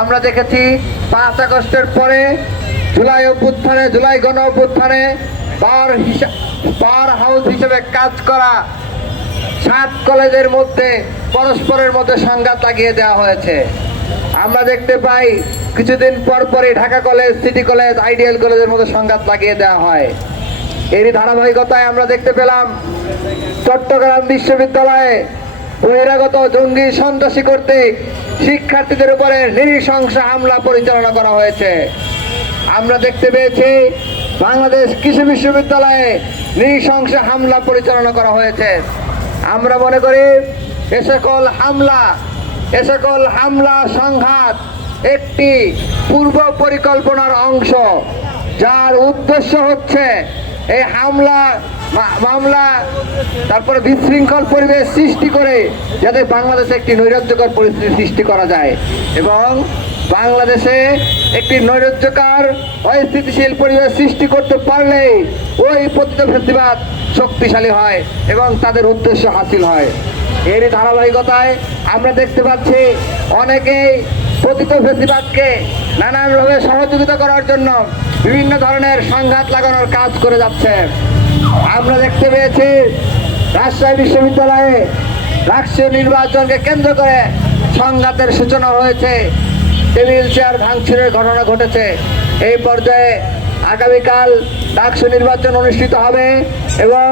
আমরা দেখেছি 5 আগস্টের পরে জুলাই গণ অভ্যুত্থানে পাওয়ার হাউস হিসেবে কাজ করা 7 কলেজের মধ্যে পরস্পরের মধ্যে সংঘাত লাগিয়ে দেওয়া হয়েছে। আমরা দেখতে পাই কিছুদিন পরপরই Dhaka college, city college, ideal কলেজের মধ্যে সংঘাত লাগিয়ে দেওয়া হয়। এরই ধারাবাহিকতায় আমরা দেখতে পেলাম চট্টগ্রাম বিশ্ববিদ্যালয়ে বহিরাগত জঙ্গি সন্ত্রাসী কর্তৃক শিক্ষার্থীদের উপরে নৃশংস হামলা পরিচালনা করা হয়েছে। আমরা দেখতে পেয়েছি বাংলাদেশ কৃষি বিশ্ববিদ্যালয়ে নৃশংস হামলা পরিচালনা করা হয়েছে। আমরা মনে করি এ সকল হামলা সংঘাত একটি পূর্ব পরিকল্পনার অংশ, যার উদ্দেশ্য হচ্ছে এই মামলা তারপরে বিশৃঙ্খল পরিবেশ সৃষ্টি করে যাতে বাংলাদেশে একটি নৈরাজ্যকর পরিস্থিতি সৃষ্টি করা যায় এবং বাংলাদেশে একটি নৈরাজ্যকর অস্থিতিশীল পরিবেশ সৃষ্টি করতে পারলে ওই পতিত ফ্যাসিবাদ শক্তিশালী হয় এবং তাদের উদ্দেশ্য হাসিল হয়। এর ধারাবাহিকতায় আমরা দেখতে পাচ্ছি অনেকেই পতিত ফ্যাসিবাদকে নানানভাবে সহযোগিতা করার জন্য বিভিন্ন ধরনের সংঘাত লাগানোর কাজ করে যাচ্ছে। আমরা দেখতে পেয়েছি রাজশাহী বিশ্ববিদ্যালয়ে রাষ্ট্রীয় নির্বাচনকে কেন্দ্র করে সংঘাতের সূচনা হয়েছে, টেবিল চেয়ার ভাঙচুরের ঘটনা ঘটেছে। এই পর্যায়ে আগামীকাল ডাকসু নির্বাচন অনুষ্ঠিত হবে এবং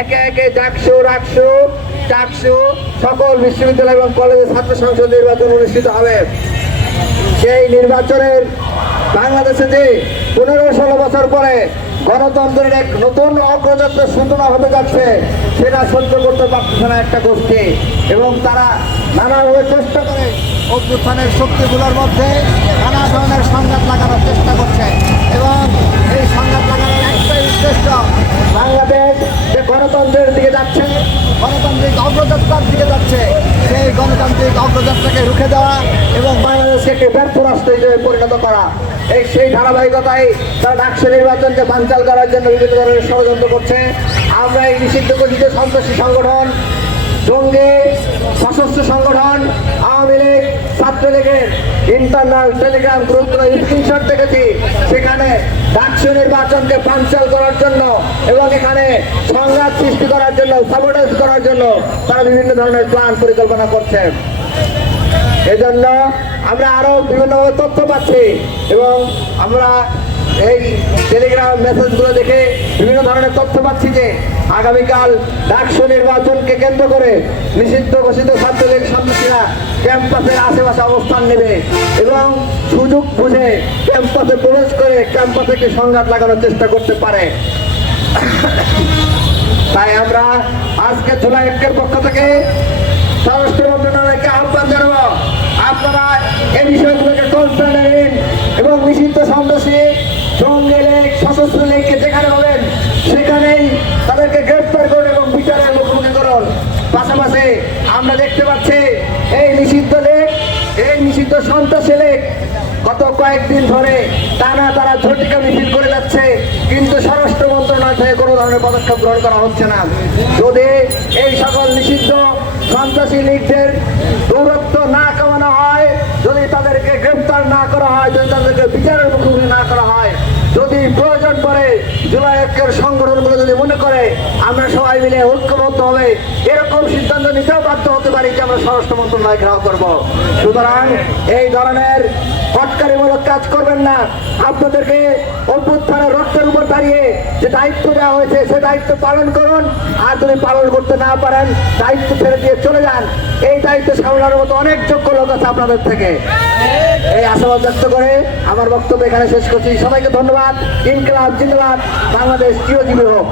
একে একে ডাকসু, রাকসু, টাকসু সকল বিশ্ববিদ্যালয় এবং কলেজের ছাত্র সংসদ নির্বাচন অনুষ্ঠিত হবে। সেই নির্বাচনের বাংলাদেশে যে 15-16 বছর পরে গণতন্ত্রের এক নতুন অগ্রযাত্রার সূচনা হতে যাচ্ছে, সেটা সহ্য করতে পারছে না একটা গোষ্ঠী এবং তারা নানাভাবে চেষ্টা করে অভ্যুত্থানের শক্তিগুলোর মধ্যে নানা ধরনের সংঘাত লাগানোর চেষ্টা করছে এবং এই সংঘাত লাগানোর একটাই উদ্দেশ্য, বাংলাদেশ যে গণতন্ত্রের দিকে যাচ্ছে, গণতান্ত্রিক অগ্রযাত্রার দিকে যাচ্ছে, সেই গণতান্ত্রিক অগ্রযাত্রাকে রুখে দেওয়া এবং বাংলাদেশকে একটি ব্যর্থ রাষ্ট্র হিসেবে পরিণত করা। সেই ধারাবাহিকতায় তারা ডাকসু নির্বাচনকে বানচাল করার জন্য বিভিন্ন ধরনের ষড়যন্ত্র করছে। আমরা এই নিষিদ্ধ ঘোষিত সন্ত্রাসী সংগঠন, জঙ্গি সশস্ত্র সংগঠন আওয়ামী লীগ, ছাত্রলীগের ইন্টারনাল টেলিগ্রাম গ্রুপগুলো স্ক্রিনশট দেখেছি। সেখানে ডাকসু নির্বাচনকে বানচাল করার জন্য এবং এখানে সংঘাত সৃষ্টি করার জন্য, সাবোটেজ করার জন্য তারা বিভিন্ন ধরনের প্ল্যান পরিকল্পনা করছে। এজন্য আমরা আরো বিভিন্ন তথ্য পাচ্ছি এবং আমরা এই টেলিগ্রাম মেসেজগুলো দেখে বিভিন্ন ধরনের তথ্য পাচ্ছি যে আগামীকাল ডাকসু নির্বাচনকে কেন্দ্র করে নিষিদ্ধ ঘোষিত ছাত্রলীগ সন্ত্রাসীরা ক্যাম্পাসের আশেপাশে অবস্থান নেবে এবং সুযোগ বুঝে ক্যাম্পাসে প্রবেশ করে ক্যাম্পাসে একটি সংঘাত লাগানোর চেষ্টা করতে পারে। তাই আমরা আজকে জুলাই 1-এর পক্ষ থেকে স্বরাষ্ট্র মন্ত্রণালয়কে আহ্বান জানাবো, আপনারা এই বিষয়গুলোকে কনসার্নে নিন এবং নিষিদ্ধ সন্ত্রাসী, জঙ্গি লীগ, সশস্ত্র লীগকে যেখানে হবেন সেখানেই তাদেরকে গ্রেফতার করুন এবং বিচারের মুখোমুখি করুন। পাশাপাশি আমরা দেখতে পাচ্ছি এই নিষিদ্ধ লীগ, এই নিষিদ্ধ সন্ত্রাসী লীগ গত কয়েকদিন ধরে টানা তারা ঝটিকা মিছিল করে যাচ্ছে, কিন্তু স্বরাষ্ট্র মন্ত্রণালয় থেকে কোনো ধরনের পদক্ষেপ গ্রহণ করা হচ্ছে না। যদি এই সকল নিষিদ্ধ সন্ত্রাসী লীগদের দৌরত্ব না কমানো হয়, যদি তাদেরকে গ্রেফতার না করা হয়, যদি তাদেরকে বিচারের মুখোমুখি না করা হয়, যদি প্রয়োজন পড়ে জুলাই 1-এর সংগঠনগুলো যদি মনে করে আমরা সবাই মিলে ঐক্যবদ্ধ হবে, এরকম সিদ্ধান্ত নিতেও বাধ্য হতে পারি যে আমরা স্বরাষ্ট্র মন্ত্রণালয় ঘেরাও করব। সুতরাং এই ধরনের হটকারিমূলক কাজ করবেন না। আপনাদেরকে অভ্যুত্থানের রক্তের উপর দাঁড়িয়ে যে দায়িত্ব দেওয়া হয়েছে সে দায়িত্ব পালন করুন, আর যদি পালন করতে না পারেন দায়িত্ব ছেড়ে দিয়ে চলে যান। এই দায়িত্ব সামলানোর মতো অনেক যোগ্য লোক আছে আপনাদের থেকে। এই আশাবাদ ব্যক্ত করে আমার বক্তব্য এখানে শেষ করছি। সবাইকে ধন্যবাদ। ইনকিলাব জিন্দাবাদ, বাংলাদেশ চিরজীবী হোক।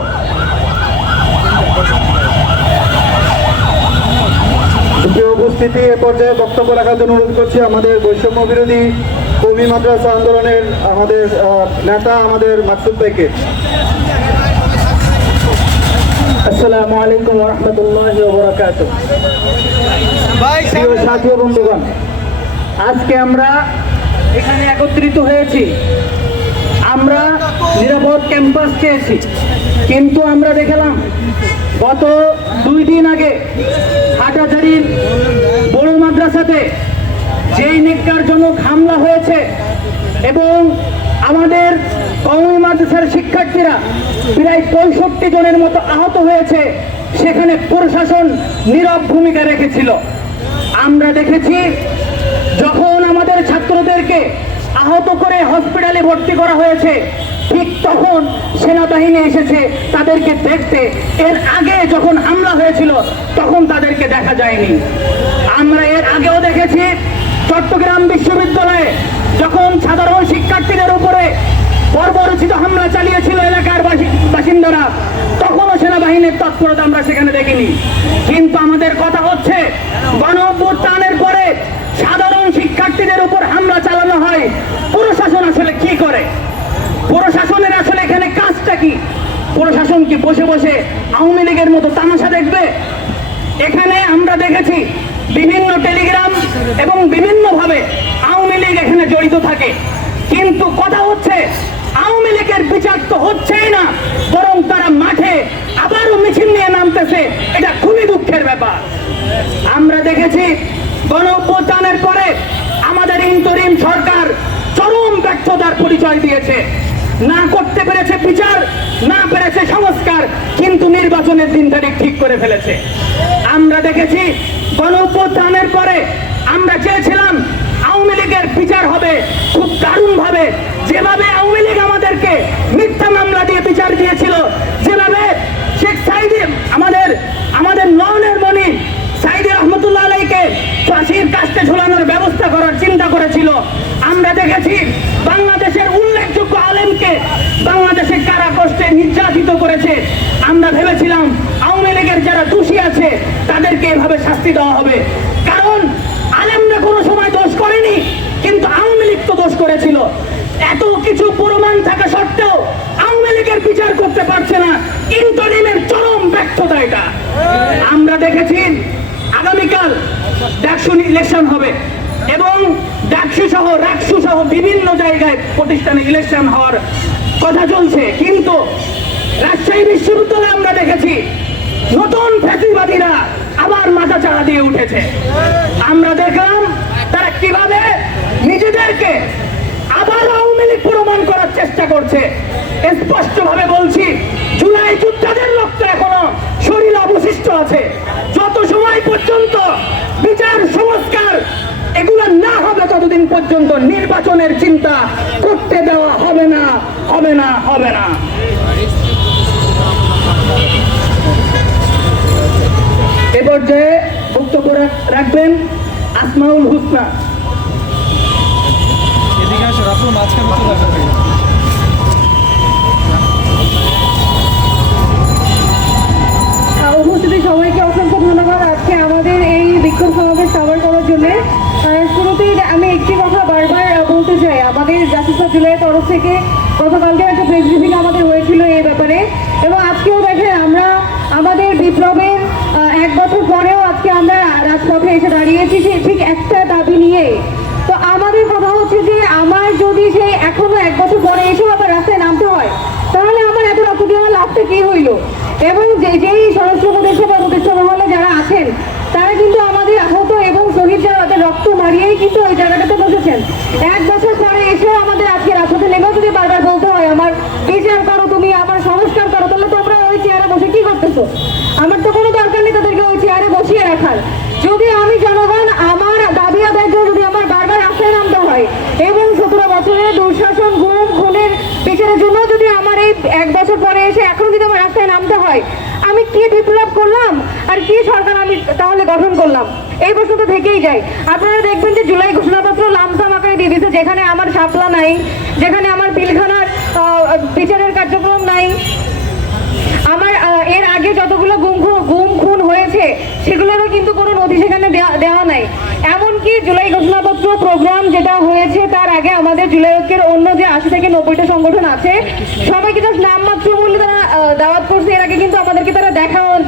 উপস্থিতি এ পর্যায়ে বক্তব্য রাখার জন্য অনুরোধ করছি আমাদের বৈষম্য বিরোধী কওমি মাদ্রাসা আন্দোলনের আমাদের নেতা আমাদের মাকসুদ ভাইকে। আসসালামু আলাইকুম ওয়া রাহমাতুল্লাহি ওয়া বারাকাতুহু। প্রিয় সাথী ও বন্ধুগণ, আজকে আমরা এখানে একত্রিত হয়েছি। আমরা নিরাপদ ক্যাম্পাস চেয়েছি, কিন্তু আমরা দেখলাম গত 2 দিন আগে হাটাজারির বড় মাদ্রাসাতে যেই ন্যাক্কারজনক হামলা হয়েছে এবং আমাদের কওমি মাদ্রাসার শিক্ষার্থীরা প্রায় 65 জনের মতো আহত হয়েছে, সেখানে প্রশাসন নীরব ভূমিকা রেখেছিল। আমরা দেখেছি যখন আমাদের ছাত্রদেরকে আহত করে হসপিটালে ভর্তি করা হয়েছে, ঠিক তখন সেনাবাহিনী এসেছে তাদেরকে দেখতে। এর আগে যখন হামলা হয়েছিল তখন তাদেরকে দেখা যায়নি। আমরা এর আগেও দেখেছি চট্টগ্রাম বিশ্ববিদ্যালয়ে যখন সাধারণ শিক্ষার্থীদের উপরে বর্বরোচিত হামলা চালিয়েছিল এলাকার বাসিন্দারা, তখনও সেনাবাহিনীর তৎপরতা আমরা সেখানে দেখিনি। কিন্তু আমাদের কথা হচ্ছে, গণ অভ্যুত্থানের পরে সাধারণ শিক্ষার্থীদের উপর হামলা চালানো হয়, প্রশাসন আসলে কি করে? প্রশাসনের আসলে এখানে কাজটা কি? প্রশাসন কি বসে বসে আওয়ামী লীগের মতো তামাশা দেখবে? এখানে আমরা দেখেছি বিভিন্ন টেলিগ্রাম এবং বিভিন্নভাবে আওয়ামী লীগ এখানে জড়িত থাকে, কিন্তু কথা হচ্ছে আওয়ামী লীগের বিচার তো হচ্ছেই না, বরং তারা মাঠে আবারও মিছিল নিয়ে নামতেছে। এটা খুবই দুঃখের ব্যাপার। আমরা দেখেছি গণ অভ্যুত্থানের পরে আমাদের ইন্টারিম সরকার চরম ব্যর্থতার পরিচয় দিয়েছে, না করতে পেরেছে বিচার, না পেরেছে সংস্কার, কিন্তু নির্বাচনের দিন তারিখ ঠিক করে ফেলেছে। আমরা দেখেছি গণ অভ্যুত্থানের পরে আমরা চেয়েছিলাম আওয়ামী লীগের বিচার হবে খুব দারুণ ভাবে, যেভাবে আওয়ামী লীগ আমাদেরকে মিথ্যা মামলা দিয়ে বিচার দিয়েছিল, যেভাবে শেখ সাইদি আমাদের নয়নের মণি সাইদি রহমতুল্লাহ আলাইকে ফাঁসির কাস্টে ঝোলানোর ব্যবস্থা করার চিন্তা করেছিল। আমরা দেখেছি বাংলাদেশের উল্লেখযোগ্য আলেমকে বাংলাদেশে কারা কষ্টে নির্যাতিত করেছে। আমরা ভেবেছিলাম আওয়ামী লীগের যারা দোষী আছে তাদেরকে এভাবে শাস্তি দেওয়া হবে, কারণ আলেমরা কোনো সময় দোষ করেনি, কিন্তু আওয়ামী লীগ তো দোষ করেছিল। এত কিছু প্রমাণ থাকা সত্ত্বেও আওয়ামী লীগের বিচার করতে পারছে না, ইন্টারিমের চরম ব্যর্থতা এটা। আমরা দেখেছি আগামীকাল ডাকসু ইলেকশন হবে এবং ডাকসু সহ রাকসু সহ বিভিন্ন জায়গায় প্রতিষ্ঠানে ইলেকশন হওয়ার কথা চলছে, কিন্তু রাজশাহী বিশ্ববিদ্যালয়ে আমরা দেখেছি নতুন ফ্যাসিবাদীরা আবার মাথা চাড়া দিয়ে উঠেছে। আমরা দেখলাম তারা কিভাবে নিজেদেরকে আবার আওয়ামী লীগ প্রমাণ করার চেষ্টা করছে। স্পষ্টভাবে বলছি, জুলাই যোদ্ধাদের রক্ত এখনো শরীরে অবশিষ্ট আছে। যত সময় পর্যন্ত বিচার সংস্কার এগুলো না হবে ততদিন পর্যন্ত নির্বাচনের চিন্তা করতে দেওয়া হবে না, হবে না, হবে না। এ পর্যায়ে বক্তব্য রাখবেন আসমাউল হুসনা। উপস্থিতি সবাইকে অসংখ্য ধন্যবাদ আজকে আমাদের এই বিক্ষোভ সমাবেশ কভার করার জন্য। শুরুতেই আমি একটি কথা বারবার বলতে চাই, আমাদের জাতীয় জুলাইয়ের তরফ থেকে গতকালকে একটা প্রেস ব্রিফিং আমাদের হয়েছিল এই ব্যাপারে, এবং আজকেও দেখেন আমরা আমাদের বিপ্লবের 1 বছর পরেও আজকে আমরা রাজপথে এসে দাঁড়িয়েছি সেই ঠিক একটা দাবি নিয়ে। তো আমাদের কথা হচ্ছে যে আমার যদি সেই এখনো 1 বছর পরে এসেও আবার রাস্তায় নামতে হয়, তাহলে আমার এত রক্ত দেওয়ার লাভটা কি হইলো? এবং যেই স্বরাষ্ট্র উপদেষ্টা বা উপদেষ্টা মহলে যারা আছেন তারা কিন্তু আমাদের আহত এবং শহীদ যাদের রক্ত মারিয়েই কিন্তু ওই জায়গাটাতে বসেছেন। 1 বছর পরে এসেও আমাদের আজকে রাজপথে নেমেও যদি বারবার বলতে হয় আমার বিচার করো, তুমি আমার সংস্কার করো, তাহলে তোমরা ওই চেয়ারে বসে কি করতেছো? আমার তো কোনো দরকার নেই তাদেরকে ওই চেয়ারে বসিয়ে রাখার। যদি আমি জনগণ আমার দাবি আদায় করে যদি আমার বারবার রাস্তায় নামতে হয় এবং 17 বছরের দুঃশাসন গুম খুনের বিচারের জন্য যদি আমার এই 1 বছর পরে এসে এখনো যদি আমার রাস্তায় নামতে হয়, আমি কি বিপ্লব করলাম আর কি সরকার আমি তাহলে গঠন করলাম? এই প্রশ্ন তো থেকেই যায়। আপনারা দেখবেন যে জুলাই ঘোষণাপত্র লামসাম আকারে দিয়ে দিচ্ছে, যেখানে আমার শাপলা নাই, যেখানে আমার পিলখানার বিচারের কার্যক্রম নাই, আমার এর আগে যতগুলো গুম খুন হয়েছে সেগুলোরও কিন্তু কোনো নথি সেখানে দেওয়া নাই। এমনকি জুলাই ঘোষণাপত্র প্রোগ্রাম যেটা হয়েছে তার আগে আমাদের জুলাই ঐক্যের অন্য যে 80 থেকে 90টা সংগঠন আছে সবাইকে জাস্ট নামমাত্র মূল্যে তারা দাওয়াত করছে, এর আগে কিন্তু আমাদেরকে তারা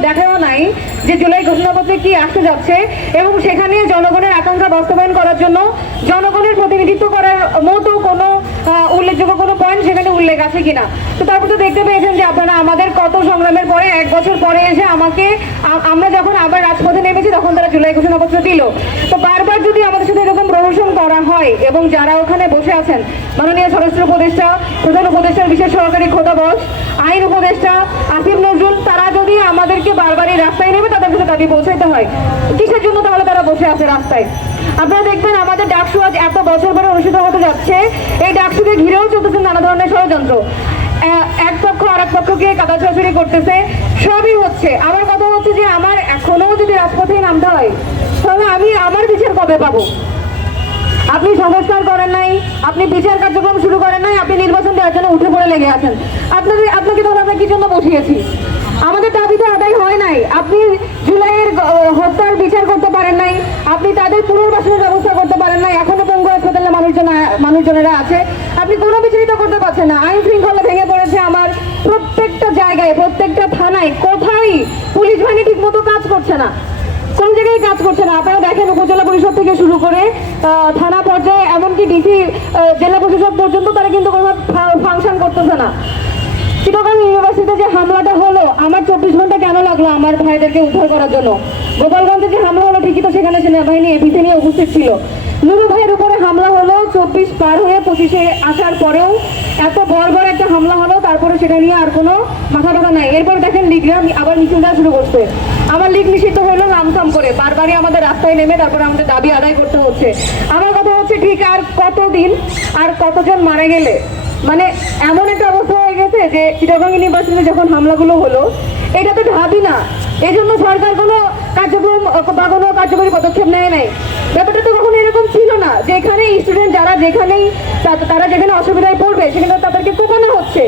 দেখাও নাই যে জুলাই ঘোষণাপত্রে কি আসতে যাচ্ছে, এবং সেখানে জনগণের আকাঙ্ক্ষা বাস্তবায়ন করার জন্য জনগণের প্রতিনিধিত্ব করার মতো কোনো উল্লেখযোগ্য কোনো পয়েন্ট সেখানে উল্লেখ আছে কিনা। তো তারপর তো দেখতে পেয়েছেন যে আপনারা আমাদের কত সংগ্রামের পরে 1 বছর পরে এসে আমরা যখন আবার রাজপথে নেমেছি তখন তারা জুলাই ঘোষণাপত্র দিল। তো বারবার যদি আমাদের সাথে এরকম প্রহসন করা হয় এবং যারা ওখানে বসে আছেন, মাননীয় স্বরাষ্ট্র উপদেষ্টা, প্রধান উপদেষ্টার বিশেষ সহকারী খোদাবস, আইন উপদেষ্টা আসিফ নজরুল, তারা যদি আমাদেরকে বারবারই রাস্তায় নেবে তাদের কাছে দাবি পৌঁছাইতে হয়, কিসের জন্য তাহলে তারা বসে আছে রাস্তায়? আপনারা দেখবেন আমাদের ডাকসু আজ এত বছর পরে অনুষ্ঠিত হতে যাচ্ছে, এই ডাকসুকে ঘিরেও চলতেছে নানা ধরনের ষড়যন্ত্র। এক পক্ষ আর এক পক্ষকে কাদা ছোড়াছুড়ি করতেছে, সবই হচ্ছে। আমার কথা হচ্ছে যে আমার এখনো যদি রাজপথে নামতে হয় তাহলে আমি আমার বিচার কবে পাবো? আপনি সংস্কার করেন নাই, আপনি বিচার কার্যক্রম শুরু করেন নাই, আপনি নির্বাচন দেওয়ার জন্য উঠে পড়ে লেগে আছেন। আপনাকে তাহলে আমরা কি জন্য বসিয়েছি? আমাদের দাবি তো আদায় হয় নাই। আপনি জুলাইয়ের হত্যার বিচার করতে পারেন নাই, আপনি তাদের পুনর্বাসনের ব্যবস্থা করতে পারেন নাই, এখনো পঙ্গু হাসপাতালে মানুষজনেরা আছে, আপনি কোনো বিচারিত করতে পারছেন না। আইন শৃঙ্খলা ভেঙে পড়েছে আমার প্রত্যেকটা জায়গায়, প্রত্যেকটা থানায়, কোথায় পুলিশ বাহিনী ঠিক মতো কাজ করছে না, কোন জায়গায় কাজ করছে না। আপনারা দেখেন উপজেলা পরিষদ থেকে শুরু করে থানা পর্যায়ে, এমনকি ডিসি জেলা প্রশাসক পর্যন্ত তারা কিন্তু কোনো ফাংশন করতেছে না। চিটাগং ইউনিভার্সিটিতে যে হামলাটা হলো, আমার 24 ঘন্টা কেন লাগলো আমার ভাইদেরকে উদ্ধার করার জন্য? গোপালগঞ্জে যে হামলা হলো, ঠিকই তো সেখানে সেনাবাহিনী এপিসি নিয়ে উপস্থিত ছিল। নুরু ভাইয়ের উপরে হামলা হলো, 24 পার হয়ে 25-এ আসার পরেও এত বড় একটা হামলা হলো, তারপরে সেটা নিয়ে আর কোনো মাথা ব্যথা নাই। এরপর দেখেন লিগরা আবার মিছিল দেওয়া শুরু করছে। আমার লিগ নিষিদ্ধ হলো লামসাম করে, বারবারই আমাদের রাস্তায় নেমে তারপরে আমাদের দাবি আদায় করতে হচ্ছে। আমার কথা হচ্ছে ঠিক আর কতদিন, আর কতজন মারা গেলে, মানে এমন একটা অবস্থা হয়ে গেছে যে চিটাগং ইউনিভার্সিটিতে যখন হামলাগুলো হলো, এটা তো ঢাবি না, এই জন্য সরকার কোনো কার্যক্রম বা কোনো কার্যকরী পদক্ষেপ নেয় নাই। ব্যাপারটা তো কখনো এরকম ছিল না যে এখানে স্টুডেন্ট যারা তারা যেখানে অসুবিধায় পড়বে সেখানে তাদেরকে কোপানো হচ্ছে।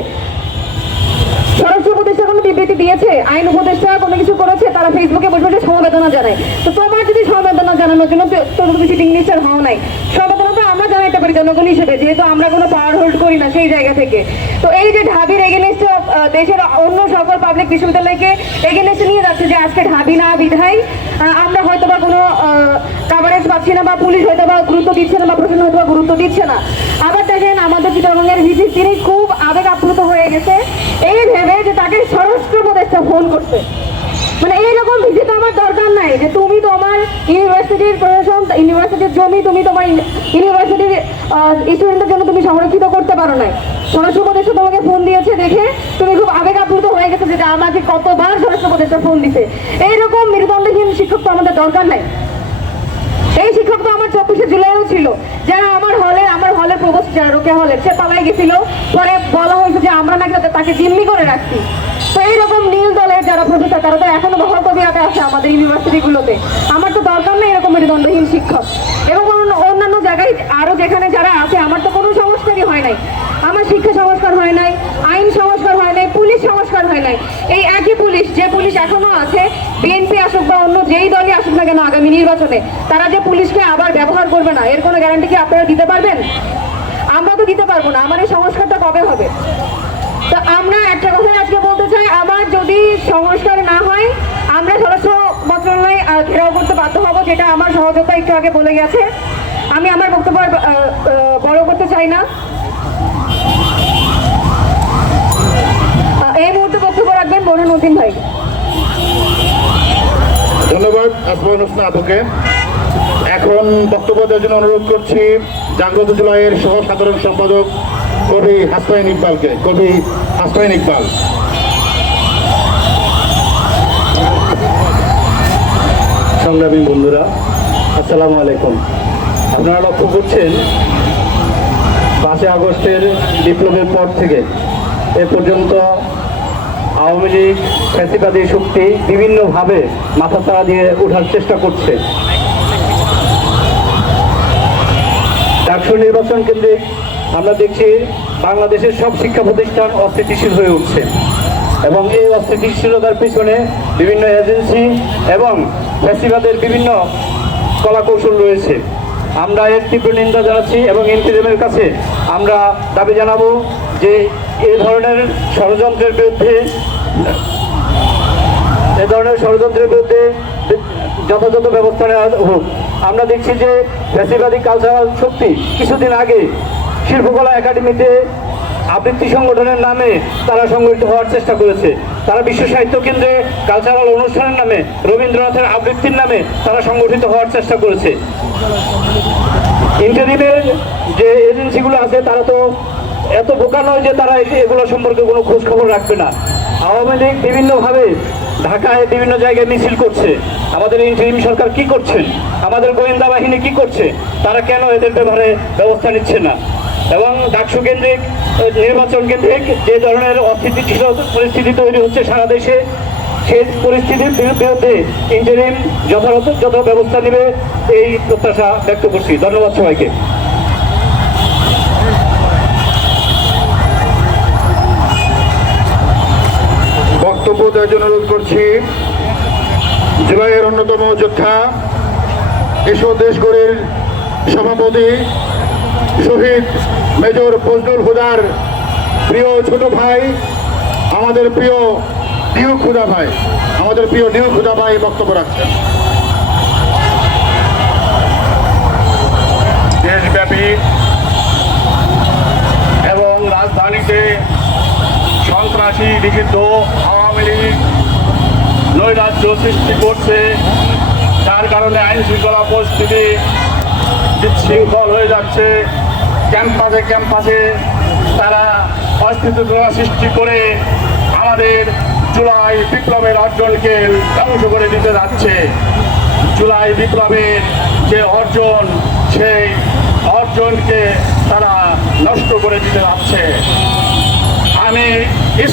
স্বরাষ্ট্র উপদেষ্টা কোনো বিবৃতি দিয়েছে, আইন উপদেষ্টা কোনো কিছু করেছে, তারা ফেসবুকে বসে বসে সমবেদনা জানায়। তো তোমার যদি সমবেদনা জানানোর জন্য তোর সিটিং মিনিস্টার হও নাই, সমবেদনা তো আমরা জানাইতে পারি জনগণ হিসেবে, যেহেতু আমরা কোনো পাওয়ার হোল্ড করি না সেই জায়গা থেকে। তো এই যে ঢাবির এগেনস্টে দেশের অন্য সকল পাবলিক বিশ্ববিদ্যালয়কে এগেনস্টে নিয়ে যাচ্ছে যে আজকে ঢাবি না বিধায় আমরা হয়তো বা কোনো কাভারেজ পাচ্ছি না, বা পুলিশ হয়তো বা গুরুত্ব দিচ্ছে না, বা প্রশাসন হয়তো বা গুরুত্ব দিচ্ছে না। আবার দেখেন আমাদের চিটাগংয়ের ভিসি, তিনি খুব আবেগ আপ্লুত হয়ে গেছে এই ভেবে যে তাকে স্বরাষ্ট্র উপদেষ্টা ফোন করতে। মানে এইরকম ভিসি তো আমার দরকার নাই যে তুমি তোমার ইউনিভার্সিটির প্রশাসন, ইউনিভার্সিটির জমি তুমি তোমার ইউনিভার্সিটির স্টুডেন্টের জন্য তুমি সংরক্ষিত করতে পারো নাই। স্বরাষ্ট্র উপদেষ্টা তোমাকে ফোন দিয়েছে দেখে তুমি খুব আবেগ আপ্লুত হয়ে গেছে যে আমাকে কতবার স্বরাষ্ট্র উপদেষ্টা ফোন দিতে। এইরকম মেরুদণ্ডহীন শিক্ষক তো আমাদের দরকার নাই। এই শিক্ষক তো আমার 24শে জুলাইও ছিল, যারা আমার হলের প্রবোস্ট, যারা রোকেয়া হলের, সে পালাই গেছিল, পরে বলা হয়েছে যে আমরা নাকি তাকে জিম্মি করে রাখছি। তো এইরকম নীল দলের যারা প্রফেসর, তারা তো এখনো বহল তবিয়াতে আছে আমাদের ইউনিভার্সিটিগুলোতে। আমার তো দরকার নেই এরকম মেরুদণ্ডহীন শিক্ষক। এবং অন্যান্য জায়গায় আরো যেখানে যারা আছে, আমার তো কোনো সংস্কারই হয় নাই। আমার শিক্ষা সংস্কার হয় নাই, আইন সংস্কার হয় নাই, পুলিশ সংস্কার হয় নাই। এই একই পুলিশ, যে পুলিশ এখনো আছে, বিএনপি আসুক বা অন্য যেই দলই আসুক না কেন আগামী নির্বাচনে, তারা যে পুলিশকে আবার ব্যবহার করবে না, এর কোনো গ্যারান্টি কি আপনারা দিতে পারবেন? আমরা তো দিতে পারবো না। আমার এই সংস্কারটা কবে হবে? তো আমরা একটা কথাই আজকে বলতে চাই, আমার যদি সংস্কার না হয় আমরা স্বরাষ্ট্র মন্ত্রণালয় ঘেরাও করতে বাধ্য হব, যেটা আমার সহযোগিতা একটু আগে বলে গেছে। আমি আমার বক্তব্য বড় করতে চাই না। এই মুহূর্তে বক্তব্য রাখবেন বোরহানুদ্দিন ভাই। ধন্যবাদ আসমান হোসেন আপুকে। এখন বক্তব্য দেওয়ার জন্য অনুরোধ করছি জাগ্রত জুলাইয়ের সহ সাধারণ সম্পাদক কবি হাসনাইন ইকবালকে। কবি হাসনাইন ইকবাল। সংগ্রামী বন্ধুরা, আসসালামু আলাইকুম। আপনারা লক্ষ্য করছেন 5 আগস্টের বিপ্লবের পর থেকে এ পর্যন্ত আওয়ামী লীগ ফ্যাসিবাদী শক্তি বিভিন্নভাবে মাথাচাড়া দিয়ে ওঠার চেষ্টা করছে। ডাকসু নির্বাচন কেন্দ্রে আমরা দেখছি বাংলাদেশের সব শিক্ষা প্রতিষ্ঠান অস্থিতিশীল হয়ে উঠছে, এবং এই অস্থিতিশীলতার পিছনে বিভিন্ন এজেন্সি এবং ফ্যাসিবাদের বিভিন্ন কলাকৌশল রয়েছে। আমরা এর তীব্র নিন্দা জানাচ্ছি এবং ইন্টিরিমের কাছে আমরা দাবি জানাবো যে এই ধরনের ষড়যন্ত্রের বিরুদ্ধে যথাযথ ব্যবস্থা নেওয়া হোক। আমরা দেখছি যে ফ্যাসিবাদী কালচারাল শক্তি কিছুদিন আগে শিল্পকলা একাডেমিতে আবৃত্তি সংগঠনের নামে তারা সংগঠিত হওয়ার চেষ্টা করেছে। তারা বিশ্ব সাহিত্য কেন্দ্রে কালচারাল অনুষ্ঠানের নামে, রবীন্দ্রনাথের আবৃত্তির নামে তারা সংগঠিত হওয়ার চেষ্টা করেছে। ইন্টারিমের যে এজেন্সিগুলো আছে তারা তো এত বোকা নয় যে তারা এগুলো সম্পর্কে কোনো খোঁজ খবর রাখবে না। আওয়ামী লীগ বিভিন্নভাবে ঢাকায় বিভিন্ন জায়গায় মিছিল করছে। আমাদের ইন্টারিম সরকার কি করছেন, আমাদের গোয়েন্দা বাহিনী কি করছে, তারা কেন এদের ব্যাপারে ব্যবস্থা নিচ্ছে না? এবং ডাকসু কেন্দ্রিক নির্বাচন কেন্দ্রিক যে ধরনের অস্থিতিশীল পরিস্থিতি তৈরি হচ্ছে সারা দেশে, সেই পরিস্থিতির বিরুদ্ধে ইন্টারিম যত ব্যবস্থা নেবে এই প্রত্যাশা ব্যক্ত করছি। ধন্যবাদ সবাইকে। বক্তব্য দেওয়ার জন্য অনুরোধ করছি জুলাইয়ের অন্যতম যোদ্ধা, এসো দেশ গড়ের সভাপতি শহীদ মেজর ফজলুল হুদার প্রিয় ছোট ভাই, আমাদের প্রিয় ডিউ খুদা ভাই বক্তব্য রাখছেন। দেশব্যাপী এবং রাজধানীতে সন্ত্রাসী নিষিদ্ধ আওয়ামী লীগ নৈরাজ্য সৃষ্টি করছে, যার কারণে আইন শৃঙ্খলা পরিস্থিতি বিশৃঙ্খল হয়ে যাচ্ছে। ক্যাম্পাসে তারা অস্থিতিশীলতা সৃষ্টি করে আমাদের জুলাই বিপ্লবের অর্জনকে ধ্বংস করে দিতে যাচ্ছে। জুলাই বিপ্লবের যে অর্জন, সেই অর্জনকে তারা নষ্ট করে দিতে যাচ্ছে। আমি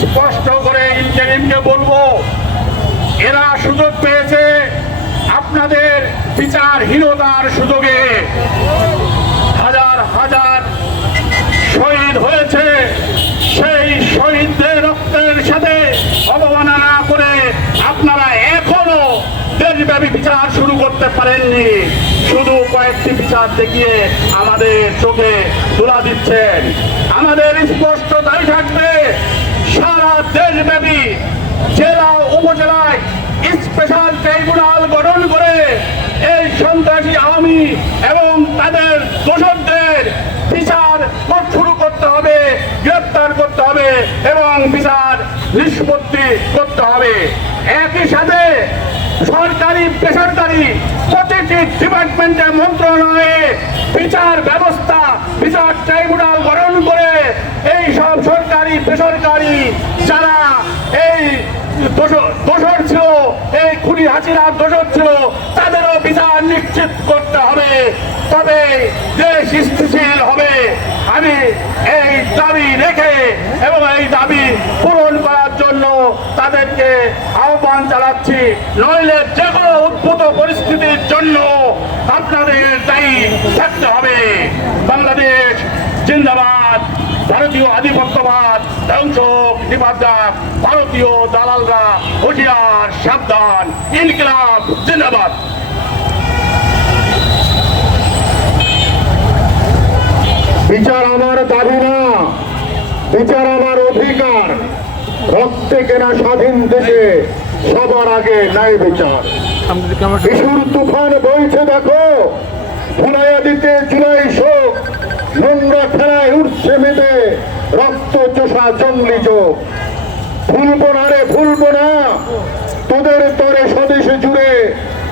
স্পষ্ট করে ইন্টারিমকে বলবো, এরা সুযোগ পেয়েছে আপনাদের বিচারহীনতার সুযোগে। হাজার হাজার শহীদ হয়েছে, সেই শহীদদের রক্তের সাথে অবমাননা করে আপনারা এখনো দেশব্যাপী বিচার শুরু করতে পারেননি। শুধু কয়েকটি বিচার দেখিয়ে আমাদের চোখে ধুলা দিচ্ছেন। আমাদের স্পষ্ট দাবি থাকবে, সারা দেশব্যাপী জেলা উপজেলায় স্পেশাল ট্রাইব্যুনাল গঠন করে এই সন্ত্রাসী আওয়ামী এবং তাদের দোষরদের বিচার শুরু করতে হবে, গ্রেপ্তার করতে হবে এবং বিচার নিষ্পত্তি করতে হবে। একই সাথে সরকারি বেসরকারি প্রতিটি ডিপার্টমেন্টের মন্ত্রণালয়ে বিচার ব্যবস্থা, বিচার ট্রাইব্যুনাল গঠন করে এই সব সরকারি বেসরকারি যারা এই দোষর ছিল, এই খুনি হাসিনার দোষর ছিল, তাদেরও বিচার নিশ্চিত করতে হবে, তবে দেশ স্থিতিশীল হবে। আমি এই দাবি রেখে এবং এই দাবি পূরণ করার জন্য তাদেরকে আহ্বান জানাচ্ছি। নইলে যে কোনো উদ্ভূত পরিস্থিতির জন্য আপনাদের দায়ী থাকতে হবে। বাংলাদেশ জিন্দাবাদ, ভারতীয় আধিপত্যবাদ ধ্বংস নিবাদ, ভারতীয় দালালরা হুঁশিয়ার সাবধান, ইনকিলাব জিন্দাবাদ। বিচার আমার দাবি না, বিচার আমার অধিকার। রক্তে কেনা স্বাধীন দেশে সবার আগে ন্যায় বিচার। শিশুর তুফান বইছে দেখো, ভুলাইয়া দিতে জুলাই শোক, নোংরা খেলায় উঠছে মেতে রক্ত চোষা জঙ্গলি চোখ। ভুলবো না রে ভুলবো না, তোদের তরে স্বদেশে জুড়ে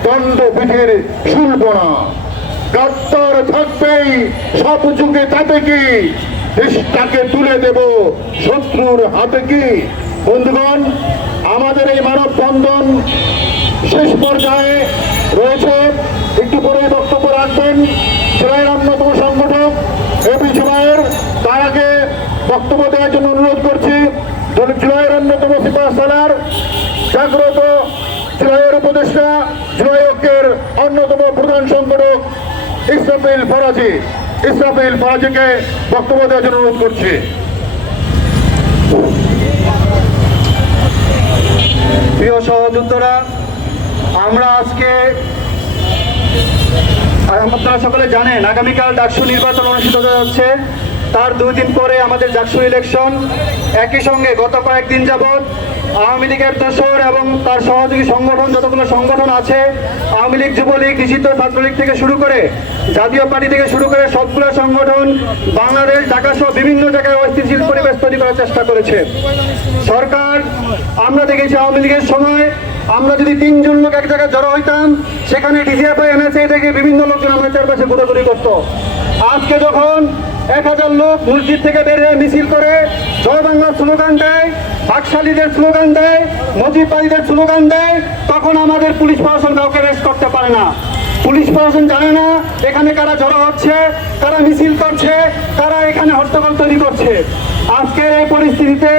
দণ্ড বিধির শুনব না। গাদ্দার থাকবেই সব যুগে, তাতে কি দেশটাকে তুলে দেব শত্রুর হাতে কি। বন্ধুগণ, আমাদের এই মানববন্ধন শেষ পর্যায়ে রয়েছে, একটু পরে বক্তব্য রাখবেন জুলাইয়ের অন্যতম সংগঠক এবি জুবায়ের। তার আগে বক্তব্য দেওয়ার জন্য অনুরোধ করছি জুলাইয়ের অন্যতম সিপাহসালার জাগ্রত জুলাইয়ের উপদেষ্টা, জুলাই ঐক্যের অন্যতম প্রধান সংগঠক ইসরাফিল ফরাজিকে বক্তব্য দেওয়ার জন্য অনুরোধ করছি। প্রিয় সহযোদ্ধারা, আমরা আজকে, আপনারা সকলে জানেন, আগামীকাল ডাকসু নির্বাচন অনুষ্ঠিত হতে যাচ্ছে। তার 2 দিন পরে আমাদের ডাকসু ইলেকশন। একই সঙ্গে গত কয়েকদিন যাবৎ আওয়ামী লীগের দোসর এবং তার সহযোগী সংগঠন যতগুলো সংগঠন আছে, আওয়ামী লীগ, যুবলীগ, নিষিদ্ধ ছাত্রলীগ থেকে শুরু করে জাতীয় পার্টি থেকে শুরু করে সবগুলো সংগঠন বাংলাদেশ, ঢাকা সহ বিভিন্ন জায়গায় অস্থিতিশীল পরিবেশ তৈরি করার চেষ্টা করেছে সরকার। আমরা দেখেছি আওয়ামী লীগের সময় আমরা যদি 3 জন লোক এক জায়গায় জড়ো হইতাম, সেখানে ডিজিএফআই, এনএসএ থেকে বিভিন্ন লোকজন আমাদের চারপাশে ঘোরাঘুরি করতো। আজকে যখন 1000 লোক মসজিদ থেকে বের হয়ে মিছিল করে জয় বাংলার স্লোগান দেয়, বাকশালীদের স্লোগান দেয়, মজিদবাদীদের স্লোগান দেয়, তখন আমাদের পুলিশ প্রশাসন কাউকে অ্যারেস্ট করতে পারে না। পুলিশ প্রশাসন জানে না এখানে কারা জড়ো হচ্ছে, কারা মিছিল করছে, কারা এখানে হট্টগোল তৈরি করছে। আজকের এই পরিস্থিতিতে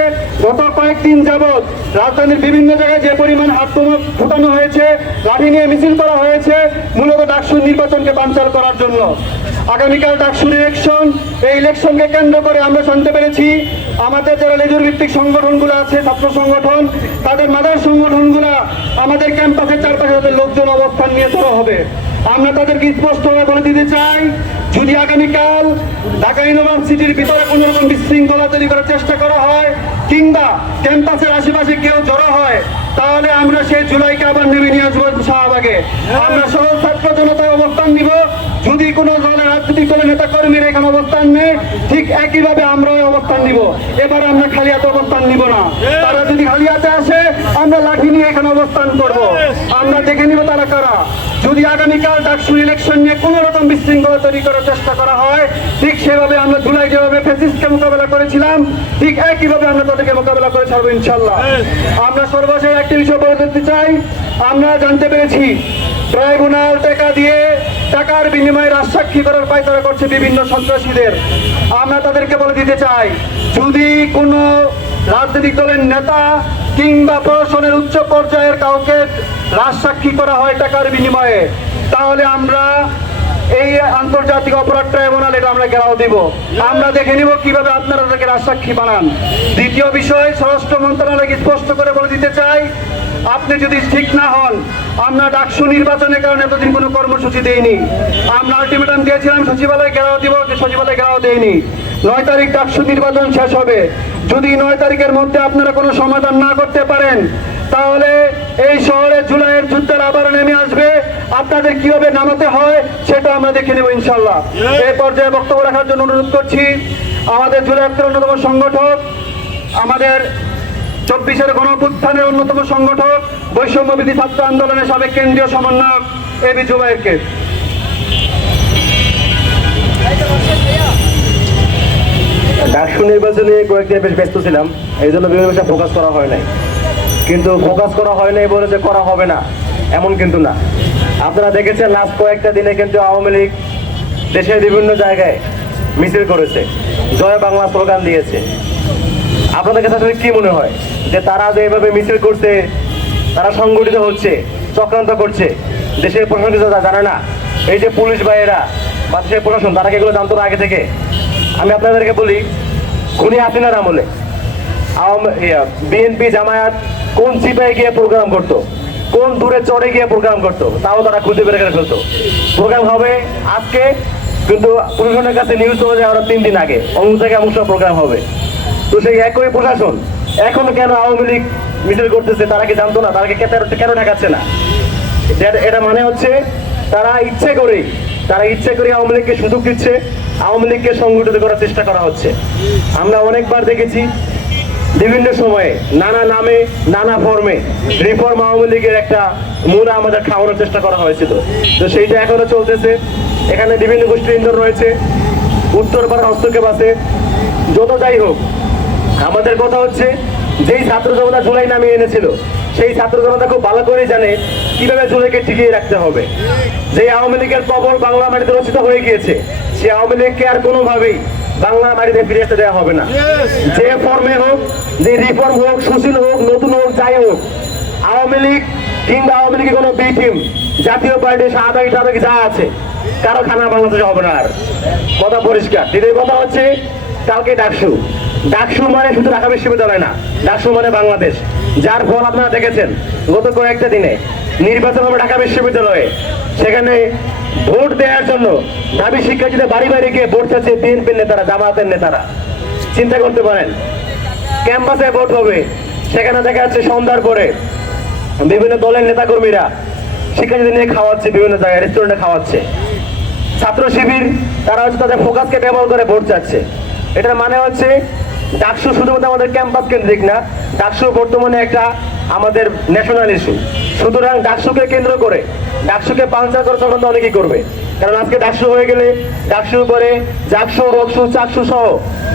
গত কয়েকদিন যাবৎ রাজধানীর বিভিন্ন জায়গায় যে পরিমাণ আক্রমণ ফুটানো হয়েছে, লাঠি নিয়ে মিছিল করা হয়েছে, মূলত ডাকসুর নির্বাচনকে বানচাল করার জন্য। আগামীকাল ডাকসুর ইলেকশন, এই ইলেকশনকে কেন্দ্র করে আমরা জানতে পেরেছি আমাদের যারা লেজুর ভিত্তিক সংগঠনগুলো আছে, ছাত্র সংগঠন, তাদের মাদার সংগঠনগুলো আমাদের ক্যাম্পাসের চারপাশে তাদের লোকজন অবস্থান নিয়ে জড়ো হবে। আমরা তাদেরকে স্পষ্টভাবে বলে দিতে চাই, যদি আগামীকাল ঢাকা ইউনিভার্সিটির ভিতরে কোনো রকম বিশৃঙ্খলা তৈরি করার চেষ্টা করা হয় কিংবা ক্যাম্পাসের আশেপাশে কেউ জড়ো হয়, তাহলে আমরা সেই জুলাইকে আবার নেমে নিয়ে আসবো শাহবাগে। আমরা সহ ছাত্র জনতায় অবস্থান নিব। যদি কোনো দলের রাজনৈতিক দলের নেতা কর্মীরা এখানে অবস্থান নেয়, ঠিক একইভাবে আমরাও অবস্থান নিব। এবার আমরা খালি হাতে অবস্থান নিব না। তারা যদি খালি হাতে আসে, আমরা লাঠি নিয়ে এখানে অবস্থান করব। আমরা দেখে নিব তারা কারা। যদি আগামীকাল ডাকসু ইলেকশন নিয়ে কোনো রকম বিশৃঙ্খলা তৈরি করার চেষ্টা করা হয়, ঠিক সেভাবে আমরা জুলাই যেভাবে ফ্যাসিস্টকে মোকাবেলা করেছিলাম, ঠিক একইভাবে আমরা তাদেরকে মোকাবেলা করে ছাড়বো ইনশাল্লাহ। আমরা সর্বশেষ একটি বিষয় বলে দিতে চাই, আমরা জানতে পেরেছি ট্রাইব্যুনাল টাকার বিনিময়ে রাজসাক্ষী করার পায়তারা করছে বিভিন্ন সন্ত্রাসীদের। আমরা তাদেরকে বলে দিতে চাই, যদি কোনো রাজনৈতিক দলের নেতা কিংবা প্রশাসনের উচ্চ পর্যায়ের কাউকে রাজসাক্ষী করা হয় টাকার বিনিময়ে, তাহলে আমরা এই আন্তর্জাতিক অপরাধ ট্রাইব্যুনাল এটা আমরা ঘেরাও দিব। আমরা দেখে নিব কিভাবে আপনারা তাকে রাজসাক্ষী বানান। দ্বিতীয় বিষয়, স্বরাষ্ট্র মন্ত্রণালয়কে স্পষ্ট করে বলে দিতে চাই, আপনি যদি ঠিক না হন, আমরা ডাকসু নির্বাচনের কারণে এতদিন কোনো কর্মসূচি দেইনি। আমরা আলটিমেটাম দিয়েছিলাম সচিবালয় ঘেরাও দিব, সচিবালয় ঘেরাও দেয়নি। 9 তারিখ ডাকসু নির্বাচন শেষ হবে। যদি 9 তারিখের মধ্যে আপনারা কোনো সমাধান না করতে পারেন, তাহলে এই শহরে জুলাইয়ের যুদ্ধের আবার নেমে আসবে। আপনাদের কিভাবে নামাতে হয় সেটা আমরা দেখে নেব ইনশাল্লাহ। এই পর্যায়ে বক্তব্য রাখার জন্য অনুরোধ করছি আমাদের জুলাইয়ের অন্যতম সংগঠক, আমাদের 24-এর গণঅভ্যুত্থানের অন্যতম সংগঠক, বৈষম্যবিধি ছাত্র আন্দোলনের সাবেক কেন্দ্রীয় সমন্বয়ক এবি জুবায়েরকে। ডাকসু নির্বাচনে কয়েকদিন বেশ ব্যস্ত ছিলাম, এই জন্য বিভিন্ন বিষয়ে ফোকাস করা হয় নাই। কিন্তু ফোকাস করা হয় নাই বলে যে করা হবে না এমন কিন্তু না। আপনারা দেখেছেন লাস্ট কয়েকটা দিনে কিন্তু আওয়ামী লীগ দেশের বিভিন্ন জায়গায় মিছিল করেছে, জয় বাংলা স্লোগান দিয়েছে। আপনাদের কাছে আসলে কি মনে হয় যে তারা যে এভাবে মিছিল করছে, তারা সংগঠিত হচ্ছে, চক্রান্ত করছে, দেশের প্রশাসন জানে না? এই যে পুলিশ ভাইয়েরা বা দেশের প্রশাসন, তারা কি এগুলো জানতো না আগে থেকে? আমি আপনাদেরকে বলি, খুনি হাসিনার আমলে বিএনপি জামায়াত কোন চিপায় গিয়ে প্রোগ্রাম করতো, কোন দূরে চড়ে গিয়ে প্রোগ্রাম করতো, তাও তারা খুঁজে বের করে ফেলতো। প্রোগ্রাম হবে আজকে, কিন্তু প্রশাসনের কাছে নিউজ চলে যায় আরো 3 দিন আগে, অমুক জায়গায় অমুক প্রোগ্রাম হবে। তো সেই একই প্রশাসন এখন কেন আওয়ামী লীগ মিছিল করতেছে? তারা কি জানতো না? তারা কি কেন ঠেকাচ্ছে না? এটা মানে হচ্ছে তারা ইচ্ছে করে আওয়ামী লীগকে সুযোগ দিচ্ছে, আওয়ামী লীগকে সংগঠিত করার চেষ্টা করা হচ্ছে। আমরা অনেকবার দেখেছি বিভিন্ন সময়ে নানা নামে নানা ফর্মে রিফর্ম আওয়ামী লীগের একটা মূলা আমাদের খাওয়ানোর চেষ্টা করা হয়েছিল। তো সেইটা এখনো চলতেছে। এখানে বিভিন্ন গোষ্ঠীর ইন্ধন রয়েছে, উত্তরপাড়ার হস্তক্ষেপ আছে। যত যাই হোক, আমাদের কথা হচ্ছে যেই ছাত্র জনতা জুলাই নামিয়ে এনেছিল, সেই ছাত্র জনতা খুব ভালো করেই জানে কিভাবে জুলাইকে টিকিয়ে রাখতে হবে। যে আওয়ামী লীগের কবর বাংলা মাটিতে রচিত হয়ে গিয়েছে, সে আওয়ামী লীগকে আর কোনোভাবেই বাংলা মাটিতে ফিরে আসতে দেওয়া হবে না। যে ফর্মে হোক, যে রিফর্ম হোক, সুশীল হোক, নতুন হোক, যাই হোক, আওয়ামী লীগ কিংবা আওয়ামী লীগের কোনো বি টিম, জাতীয় পার্টি, শাহবাগী যা আছে, কারো খানা বাংলাদেশে হবে না। আর কথা পরিষ্কার। দ্বিতীয় কথা হচ্ছে, কালকে ডাকসু মানে শুধু ঢাকা বিশ্ববিদ্যালয় না, ডাকসু মানে বাংলাদেশ। যার ফল আপনারা দেখেছেন গত কয়েকটা দিনে নির্বাচন হবে ঢাকা বিশ্ববিদ্যালয়ে। সেখানে ভোট দেওয়ার জন্য দাবি শিক্ষার্থীদের বাড়ি বাড়ি গিয়ে ভোট চাচ্ছে বিএনপির নেতারা, জামায়াতের নেতারা। চিন্তা করতে পারেন, ক্যাম্পাসে ভোট হবে, সেখানে দেখা যাচ্ছে সন্ধ্যার পরে বিভিন্ন দলের নেতাকর্মীরা শিক্ষার্থীদের নিয়ে খাওয়াচ্ছে, বিভিন্ন জায়গায় রেস্টুরেন্টে খাওয়াচ্ছে। ছাত্র শিবির তারা হচ্ছে তাদের ফোকাসকে ব্যবহার করে ভোট চাচ্ছে। এটার মানে হচ্ছে ডাকসু শুধুমাত্র আমাদের ক্যাম্পাস কেন্দ্রিক না, ডাকসু বর্তমানে একটা আমাদের ন্যাশনাল ইস্যু। সুতরাং ডাকসুকে কেন্দ্র করে ডাকসুকে পাঞ্চার করার চক্রান্ত অনেকেই করবে। কারণ আজকে ডাকসু হয়ে গেলে ডাকসুর পরে জাকসু, রকসু, চাকসু সহ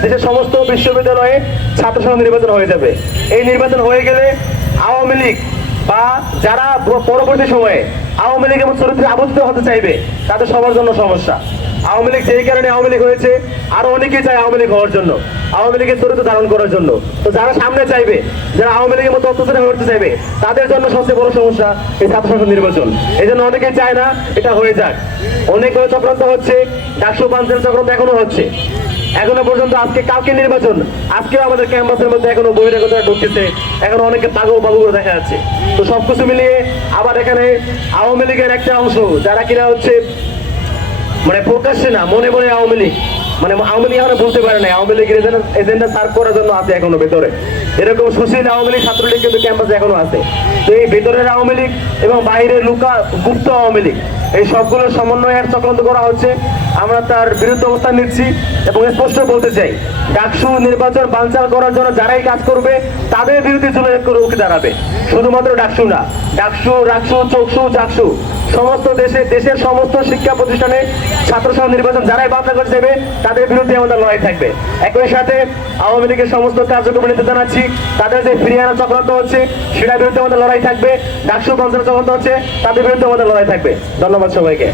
দেশের সমস্ত বিশ্ববিদ্যালয়ে ছাত্র সংসদ নির্বাচন হয়ে যাবে। এই নির্বাচন হয়ে গেলে আওয়ামী লীগ বা যারা পরবর্তী সময়ে আওয়ামী লীগ এবং চরিত্রে আবদ্ধ হতে চাইবে তাদের সবার জন্য সমস্যা। আওয়ামী লীগ যেই কারণে আওয়ামী লীগ হয়েছে, আরো অনেকেই চায় আওয়ামী লীগ হওয়ার জন্য, আওয়ামী লীগের চরিত্র ধারণ করার জন্য। তো যারা সামনে চাইবে, যারা আওয়ামী লীগের মতো অত্যাচার করতে চাইবে, তাদের জন্য সবচেয়ে বড় সমস্যা এই ছাত্র সংসদ নির্বাচন। এই জন্য অনেকেই চায় না এটা হয়ে যাক। অনেকগুলো চক্রান্ত হচ্ছে, ডাকসু পাঞ্চের চক্রান্ত এখনো হচ্ছে। এখনো পর্যন্ত আজকে কালকে নির্বাচন, আজকে আমাদের ক্যাম্পাসের মধ্যে এখনো বহিরাগতরা ঢুকতেছে, এখনো অনেকে পাগল বাবু করে দেখা যাচ্ছে। তো সবকিছু মিলিয়ে আবার এখানে আওয়ামী লীগের একটা অংশ যারা কিনা হচ্ছে মানে প্রকাশ্যে না, মনে মনে আওয়ামী লীগ, মানে আওয়ামী লীগ এখনো বলতে পারে না, আওয়ামী লীগের এজেন্ডা সার্ভ করার জন্য আছে এখনো ভেতরে। এরকম সুশীল আওয়ামী লীগ, ছাত্রলীগ কিন্তু ক্যাম্পাসে এখনো আছে। তো এই ভেতরের আওয়ামী লীগ এবং বাইরের গুপ্ত আওয়ামী লীগ, এই সবগুলোর সমন্বয়ের চক্রান্ত করা হচ্ছে। আমরা তার বিরুদ্ধে অবস্থান নিচ্ছি এবং স্পষ্ট বলতে চাই, ডাকসু নির্বাচন বানচাল করার জন্য যারাই কাজ করবে তাদের বিরুদ্ধে চলে রুখে দাঁড়াবে। শুধুমাত্র ডাকসু না, ডাকসু, রাকসু, চকসু, জাকসু, সমস্ত দেশের সমস্ত শিক্ষা প্রতিষ্ঠানে ছাত্র সংসদ নির্বাচন যারাই বাতিল করে দেবে তাদের বিরুদ্ধে আমাদের লড়াই থাকবে। একই সাথে আওয়ামী লীগের সমস্ত কার্যক্রম নিতে জানাচ্ছি, তাদের যে ফিরিয়ে আনার চক্রান্ত হচ্ছে সেটার বিরুদ্ধে আমাদের লড়াই থাকবে। ডাকসু বানচাল চক্রান্ত হচ্ছে, তাদের বিরুদ্ধে আমাদের লড়াই থাকবে। ধন্যবাদ সবাইকে।